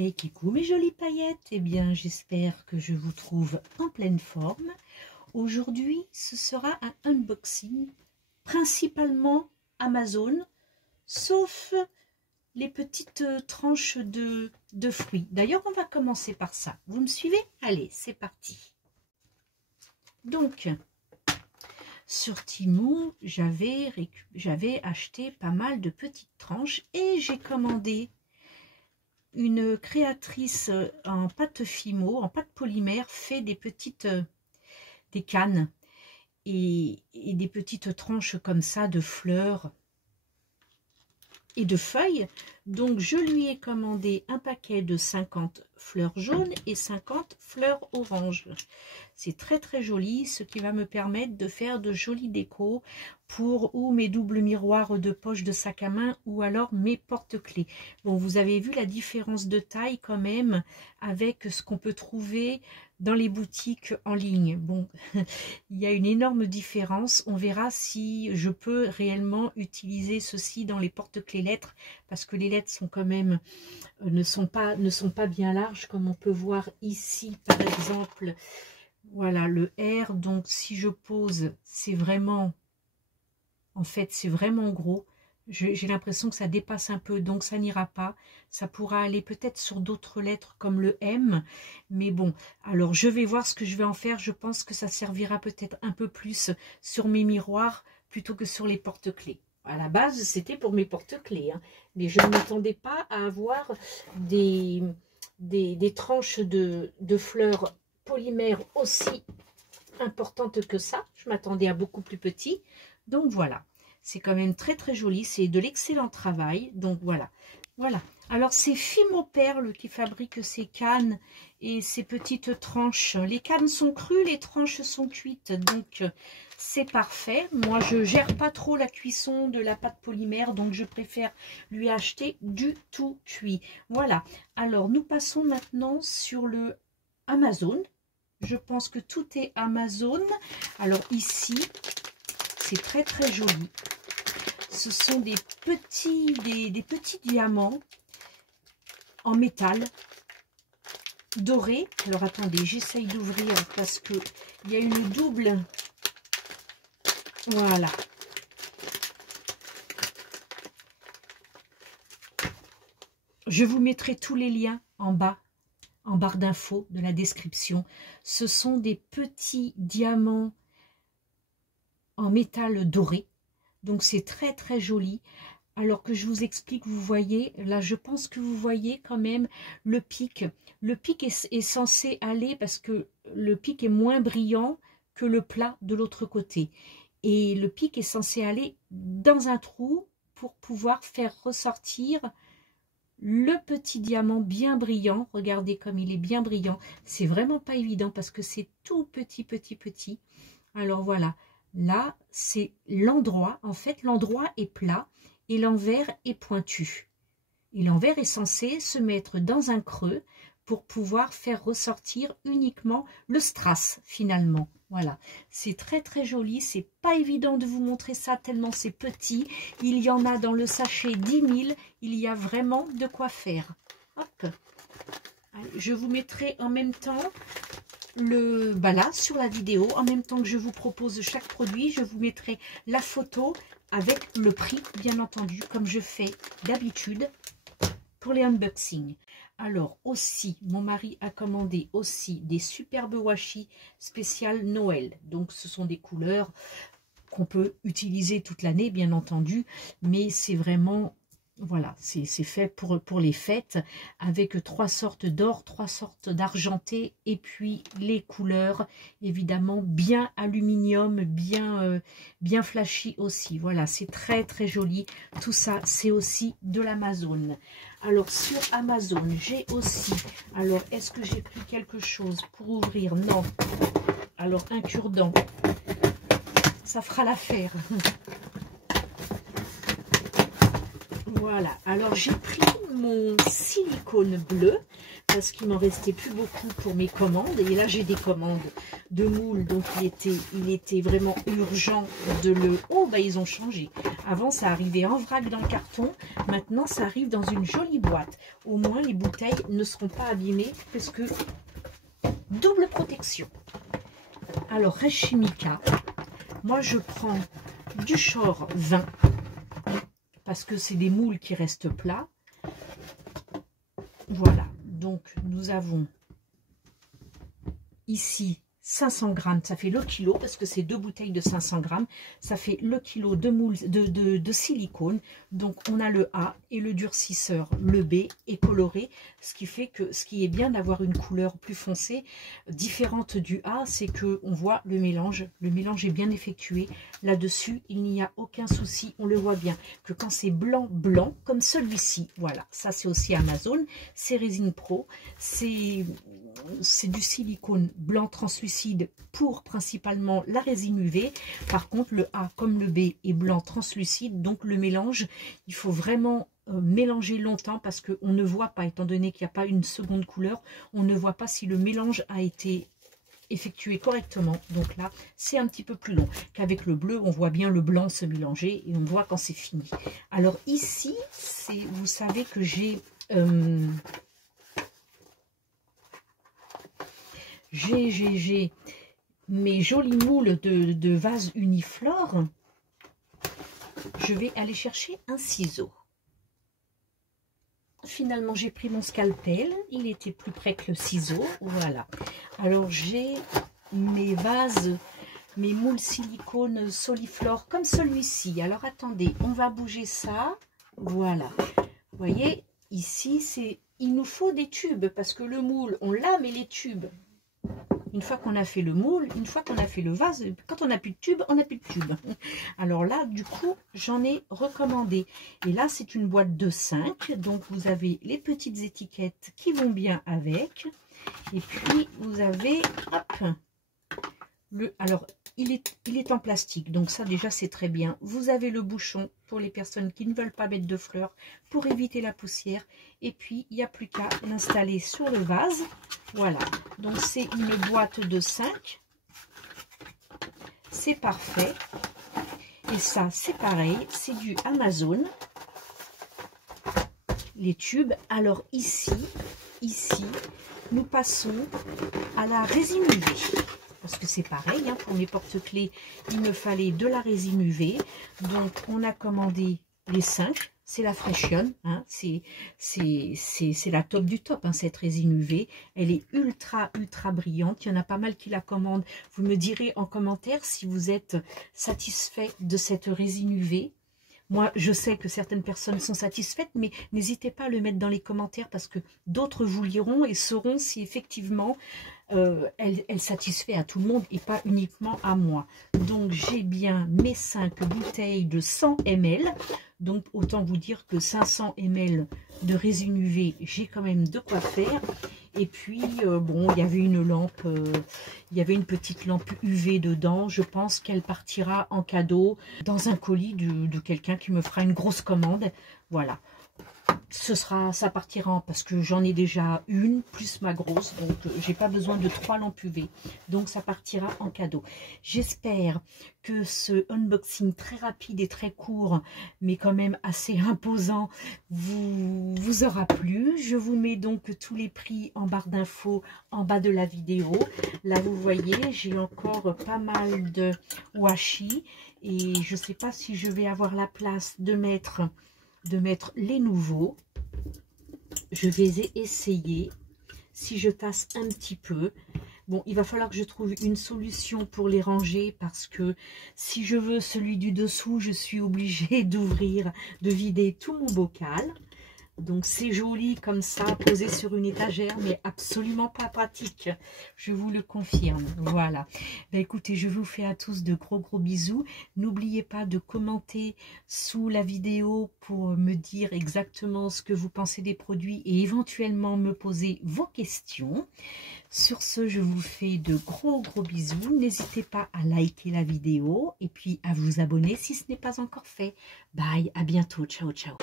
Et coucou mes jolies paillettes, eh bien j'espère que je vous trouve en pleine forme. Aujourd'hui ce sera un unboxing principalement Amazon, sauf les petites tranches de fruits. D'ailleurs on va commencer par ça, vous me suivez? Allez c'est parti. Donc sur Temu j'avais acheté pas mal de petites tranches et j'ai commandé une créatrice en pâte Fimo, en pâte polymère, fait des petites des cannes et des petites tranches comme ça de fleurs et de feuilles. Donc je lui ai commandé un paquet de 50 fleurs jaunes et 50 fleurs oranges. C'est très très joli, ce qui va me permettre de faire de jolies décos pour ou mes doubles miroirs de poche de sac à main ou alors mes porte-clés. Bon, vous avez vu la différence de taille quand même avec ce qu'on peut trouver dans les boutiques en ligne. Bon, il y a une énorme différence. On verra si je peux réellement utiliser ceci dans les porte-clés lettres, parce que les lettres sont quand même ne sont pas bien larges, comme on peut voir ici par exemple. Voilà le R. Donc si je pose, c'est vraiment, en fait c'est vraiment gros. J'ai l'impression que ça dépasse un peu, donc ça n'ira pas. Ça pourra aller peut-être sur d'autres lettres comme le M. Mais bon, alors je vais voir ce que je vais en faire. Je pense que ça servira peut-être un peu plus sur mes miroirs plutôt que sur les porte-clés. À la base, c'était pour mes porte-clés, hein. Mais je ne m'attendais pas à avoir des tranches de fleurs polymères aussi importantes que ça. Je m'attendais à beaucoup plus petit. Donc voilà. C'est quand même très très joli, c'est de l'excellent travail. Donc voilà, voilà. Alors c'est Fimo Perles qui fabrique ces cannes et ces petites tranches. Les cannes sont crues, les tranches sont cuites, donc c'est parfait. Moi je gère pas trop la cuisson de la pâte polymère, donc je préfère lui acheter du tout cuit. Voilà, alors nous passons maintenant sur le Amazon. Je pense que tout est Amazon. Alors ici, c'est très très joli. Ce sont des petits diamants en métal doré. Alors attendez, j'essaye d'ouvrir parce que il y a une double. Voilà. Je vous mettrai tous les liens en bas, en barre d'infos de la description. Ce sont des petits diamants en métal doré. Donc c'est très très joli. Alors que je vous explique, vous voyez, là je pense que vous voyez quand même le pic. Le pic est censé aller, parce que le pic est moins brillant que le plat de l'autre côté. Et le pic est censé aller dans un trou pour pouvoir faire ressortir le petit diamant bien brillant. Regardez comme il est bien brillant. C'est vraiment pas évident parce que c'est tout petit. Alors voilà. Là, c'est l'endroit. En fait, l'endroit est plat et l'envers est pointu. Et l'envers est censé se mettre dans un creux pour pouvoir faire ressortir uniquement le strass, finalement. Voilà, c'est très très joli. C'est pas évident de vous montrer ça tellement c'est petit. Il y en a dans le sachet 10 000. Il y a vraiment de quoi faire. Hop. Allez, je vous mettrai en même temps là sur la vidéo, en même temps que je vous propose chaque produit, je vous mettrai la photo avec le prix, bien entendu, comme je fais d'habitude pour les unboxings. Alors aussi, mon mari a commandé aussi des superbes washi spéciales Noël. Donc ce sont des couleurs qu'on peut utiliser toute l'année, bien entendu, mais c'est vraiment... Voilà, c'est fait pour les fêtes, avec 3 sortes d'or, 3 sortes d'argenté, et puis les couleurs, évidemment, bien aluminium, bien flashy aussi. Voilà, c'est très très joli. Tout ça, c'est aussi de l'Amazon. Alors, sur Amazon, j'ai aussi... Alors, est-ce que j'ai pris quelque chose pour ouvrir? Non. Alors, un cure-dent, ça fera l'affaire. Voilà, alors j'ai pris mon silicone bleu, parce qu'il m'en restait plus beaucoup pour mes commandes. Et là, j'ai des commandes de moules, donc il était vraiment urgent de le... Oh, bah ils ont changé. Avant, ça arrivait en vrac dans le carton. Maintenant, ça arrive dans une jolie boîte. Au moins, les bouteilles ne seront pas abîmées, parce que double protection. Alors, Res Chimica, moi, je prends du Shore 20, parce que c'est des moules qui restent plats. Voilà, donc nous avons ici 500 grammes, ça fait le kilo, parce que c'est 2 bouteilles de 500 grammes, ça fait le kilo de moules de silicone. Donc on a le A et le durcisseur, le B est coloré, ce qui fait que ce qui est bien d'avoir une couleur plus foncée, différente du A, c'est que on voit le mélange est bien effectué. Là-dessus, il n'y a aucun souci, on le voit bien, que quand c'est blanc, blanc, comme celui-ci, voilà, ça c'est aussi Amazon, c'est Résine Pro, c'est du silicone blanc translucide pour principalement la résine UV. Par contre, le A comme le B est blanc translucide, donc le mélange, il faut vraiment mélanger longtemps parce qu'on ne voit pas, étant donné qu'il n'y a pas une seconde couleur, on ne voit pas si le mélange a été effectué correctement. Donc là, c'est un petit peu plus long qu'avec le bleu. On voit bien le blanc se mélanger et on voit quand c'est fini. Alors ici, vous savez que j'ai... j'ai mes jolis moules de vase Uniflore. Je vais aller chercher un ciseau. Finalement, j'ai pris mon scalpel. Il était plus près que le ciseau. Voilà. Alors, j'ai mes vases, mes moules silicone Soliflore comme celui-ci. Alors, attendez, on va bouger ça. Voilà. Vous voyez, ici, il nous faut des tubes parce que le moule, on l'a, mais les tubes... Une fois qu'on a fait le moule, une fois qu'on a fait le vase, quand on n'a plus de tube, on n'a plus de tube. Alors là, du coup, j'en ai recommandé. Et là, c'est une boîte de 5. Donc, vous avez les petites étiquettes qui vont bien avec. Et puis, vous avez, hop, alors, il est en plastique. Donc, ça, déjà, c'est très bien. Vous avez le bouchon pour les personnes qui ne veulent pas mettre de fleurs pour éviter la poussière. Et puis, il n'y a plus qu'à l'installer sur le vase. Voilà. Donc, c'est une boîte de 5. C'est parfait. Et ça, c'est pareil. C'est du Amazon. Les tubes. Alors, ici, nous passons à la résine UV. Parce que c'est pareil, hein, pour mes porte-clés, il me fallait de la résine UV. Donc, on a commandé les 5. C'est la Freshion. Hein, c'est la top du top, hein, cette résine UV. Elle est ultra, ultra brillante. Il y en a pas mal qui la commandent. Vous me direz en commentaire si vous êtes satisfait de cette résine UV. Moi, je sais que certaines personnes sont satisfaites, mais n'hésitez pas à le mettre dans les commentaires parce que d'autres vous liront et sauront si effectivement elle satisfait à tout le monde et pas uniquement à moi. Donc, j'ai bien mes 5 bouteilles de 100 ml. Donc, autant vous dire que 500 ml de résine UV, j'ai quand même de quoi faire. Et puis, bon, il y avait une lampe, il y avait une petite lampe UV dedans. Je pense qu'elle partira en cadeau dans un colis de quelqu'un qui me fera une grosse commande. Voilà. Ça partira parce que j'en ai déjà une, plus ma grosse. Donc, j'ai pas besoin de 3 lampes UV. Donc, ça partira en cadeau. J'espère que ce unboxing très rapide et très court, mais quand même assez imposant, vous aura plu. Je vous mets donc tous les prix en barre d'infos en bas de la vidéo. Là, vous voyez, j'ai encore pas mal de washi. Et je sais pas si je vais avoir la place de mettre les nouveaux. Je vais essayer. Si je tasse un petit peu, bon, il va falloir que je trouve une solution pour les ranger parce que si je veux celui du dessous, je suis obligée de vider tout mon bocal. Donc c'est joli comme ça, posé sur une étagère, mais absolument pas pratique. Je vous le confirme. Voilà. Ben, écoutez, je vous fais à tous de gros bisous. N'oubliez pas de commenter sous la vidéo pour me dire exactement ce que vous pensez des produits et éventuellement me poser vos questions. Sur ce, je vous fais de gros bisous. N'hésitez pas à liker la vidéo et puis à vous abonner si ce n'est pas encore fait. Bye, à bientôt. Ciao, ciao.